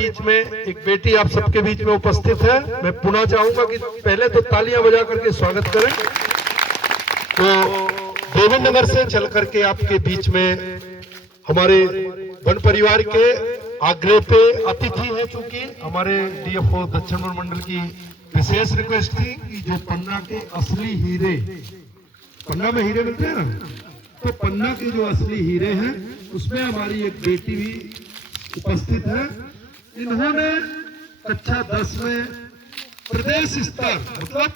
बीच में एक बेटी आप सबके बीच में उपस्थित है। मैं पुनः चाहूंगा कि पहले तो तालियां बजा करके स्वागत करें। तो देवेंद्र नगर से चल करके आपके बीच में हमारे वन परिवार के आग्रह पे अतिथि है, चूंकि हमारे डीएफओ दक्षिण मंडल की विशेष रिक्वेस्ट थी कि जो पन्ना के असली हीरे, पन्ना में हीरे मिलते हैं ना, तो पन्ना के जो असली हीरे हैं उसमें हमारी एक बेटी भी उपस्थित है। इन्होंने कक्षा 10 में प्रदेश स्तर, मतलब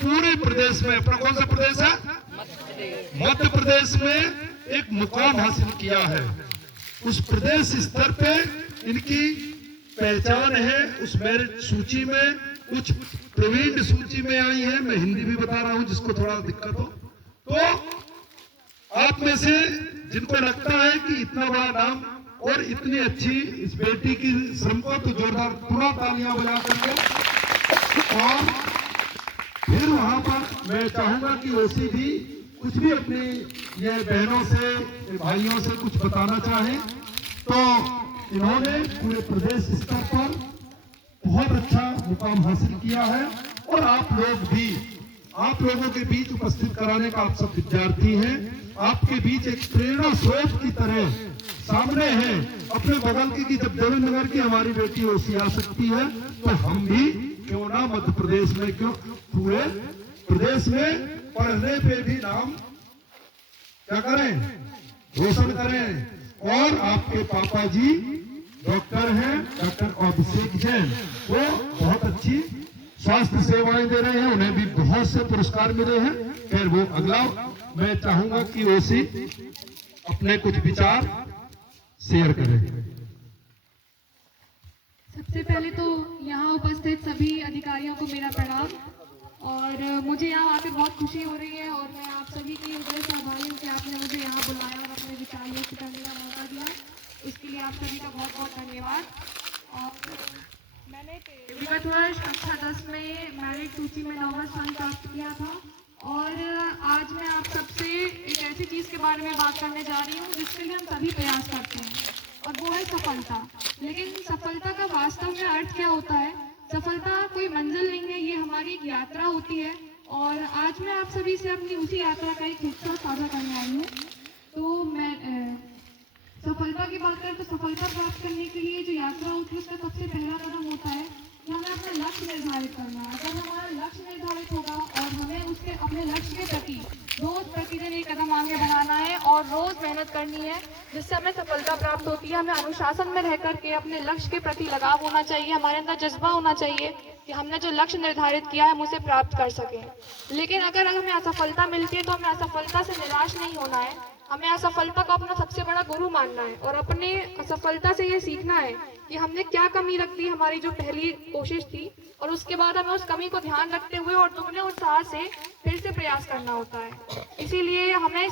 पूरे प्रदेश में, अपना कौन सा प्रदेश है, मध्य प्रदेश में एक मुकाम हासिल किया है। उस प्रदेश स्तर पे इनकी पहचान है। उस मेरिट सूची में, कुछ प्रवीण सूची में आई है। मैं हिंदी भी बता रहा हूं जिसको थोड़ा दिक्कत हो। तो आप में से जिनको लगता है कि इतना बड़ा नाम और इतनी अच्छी इस बेटी की श्रम को, तो जोरदार पुनः तालियां बजा करके। और फिर वहां पर मैं चाहूंगा कि ओसी भी कुछ भी अपनी ये बहनों से, भाइयों से कुछ बताना चाहे। तो इन्होंने पूरे प्रदेश स्तर पर बहुत अच्छा मुकाम हासिल किया है। और आप लोग भी, आप लोगों के बीच उपस्थित कराने का आप सब विद्यार्थी हैं। आपके बीच एक प्रेरणा स्रोत की तरह सामने है अपने बगल की, कि जब देवेंद्र नगर की हमारी बेटी ओसी आ सकती है तो हम भी क्यों ना मध्य प्रदेश में, क्यों पूरे प्रदेश में पढ़ने पे भी नाम क्या करें, रोशन करें। और आपके पापा जी डॉक्टर हैं, डॉक्टर अभिषेक जैन, वो बहुत अच्छी स्वास्थ्य सेवाएं दे रहे हैं, उन्हें भी बहुत से पुरस्कार मिले हैं। फिर वो अगला मैं चाहूंगा कि ओसी अपने कुछ विचार शेयर करें। सबसे पहले तो यहाँ उपस्थित सभी अधिकारियों को मेरा प्रणाम। और मुझे यहाँ आके बहुत खुशी हो रही है और मैं आप सभी की हृदय से आभारी हूँ कि आपने मुझे यहाँ बुलाया और अपने विचार व्यक्त करने का मौका दिया। इसके लिए आप सभी का बहुत बहुत धन्यवाद। और मैंने विगत वर्ष कक्षा 10 में मेरिट सूची में 9वां स्थान प्राप्त किया था। और आज मैं आप सबसे एक ऐसी चीज़ के बारे में बात करने जा रही हूँ जिसके लिए हम सभी प्रयास करते हैं, और वो है सफलता। लेकिन सफलता का वास्तव में अर्थ क्या होता है? सफलता कोई मंजिल नहीं है, ये हमारी एक यात्रा होती है। और आज मैं आप सभी से अपनी उसी यात्रा का एक हिस्सा साझा करने आई हूँ। तो मैं सफलता की बात करें तो सफलता प्राप्त करने के लिए जो यात्रा होती है उसका सबसे पहला कदम होता है कि हमें अपना लक्ष्य निर्धारित करना। अगर हमारा लक्ष्य निर्धारित होगा और हमें उसके अपने लक्ष्य के प्रति रोज प्रतिदिन एक कदम आगे बढ़ाना है और रोज मेहनत करनी है, जिससे हमें सफलता प्राप्त होती है। हमें अनुशासन में रह करके अपने लक्ष्य के प्रति लगाव होना चाहिए, हमारे अंदर जज्बा होना चाहिए कि हमने जो लक्ष्य निर्धारित किया है हम उसे प्राप्त कर सकें। लेकिन अगर हमें असफलता मिलती है तो हमें असफलता से निराश नहीं होना है, हमें असफलता को अपना सबसे बड़ा गुरु मानना है और अपने असफलता से ये सीखना है कि हमने क्या कमी रख दी हमारी जो पहली कोशिश थी, और उसके बाद हमें उस कमी को ध्यान रखते हुए और दुगने उत्साह से फिर से प्रयास करना होता है। इसीलिए हमें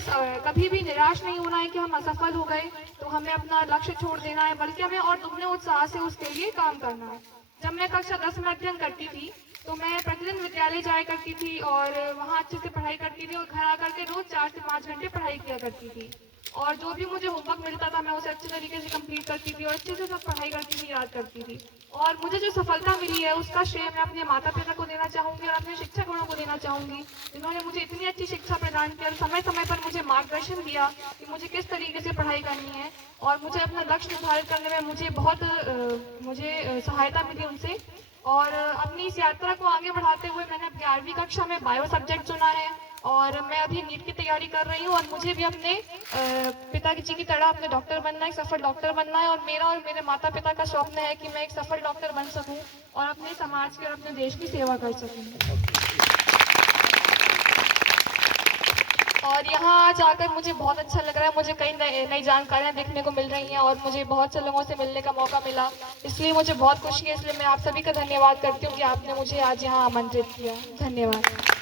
कभी भी निराश नहीं होना है कि हम असफल हो गए तो हमें अपना लक्ष्य छोड़ देना है, बल्कि हमें और दुगने उत्साह से उसके लिए काम करना है। जब मैं कक्षा 10 में अध्ययन करती थी तो मैं प्रतिदिन विद्यालय जाया करती थी और वहाँ अच्छे से पढ़ाई करती थी और घर आकर के रोज 4 से 5 घंटे पढ़ाई किया करती थी। और जो भी मुझे होमवर्क मिलता था मैं उसे अच्छे तरीके से कंप्लीट करती थी और अच्छे से सब पढ़ाई करती थी, याद करती थी। और मुझे जो सफलता मिली है उसका श्रेय मैं अपने माता पिता को देना चाहूँगी और अपने शिक्षकों को देना चाहूँगी, जिन्होंने मुझे इतनी अच्छी शिक्षा प्रदान की और समय समय पर मुझे मार्गदर्शन दिया कि मुझे किस तरीके से पढ़ाई करनी है। और मुझे अपना लक्ष्य निर्धारित करने में मुझे बहुत सहायता मिली उनसे। और अपनी इस यात्रा को आगे बढ़ाते हुए मैंने 11वीं कक्षा में बायो सब्जेक्ट चुना है और मैं अभी नीट की तैयारी कर रही हूँ। और मुझे भी अपने पिताजी की तरह अपने डॉक्टर बनना है, एक सफल डॉक्टर बनना है। और मेरा और मेरे माता पिता का स्वप्न है कि मैं एक सफल डॉक्टर बन सकूँ और अपने समाज की और अपने देश की सेवा कर सकूँ। और यहाँ आज आकर मुझे बहुत अच्छा लग रहा है, मुझे कई नई जानकारियाँ देखने को मिल रही हैं और मुझे बहुत से लोगों से मिलने का मौका मिला, इसलिए मुझे बहुत खुशी है। इसलिए मैं आप सभी का धन्यवाद करती हूँ कि आपने मुझे आज यहाँ आमंत्रित किया। धन्यवाद।